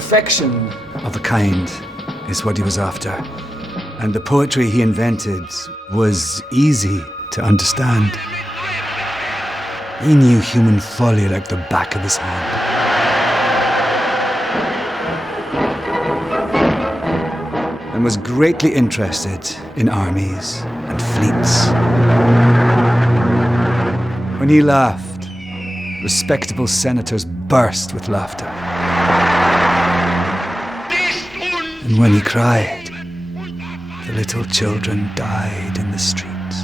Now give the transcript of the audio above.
Perfection of a kind is what he was after. And the poetry he invented was easy to understand. He knew human folly like the back of his hand. And was greatly interested in armies and fleets. When he laughed, respectable senators burst with laughter. And when he cried, the little children died in the streets.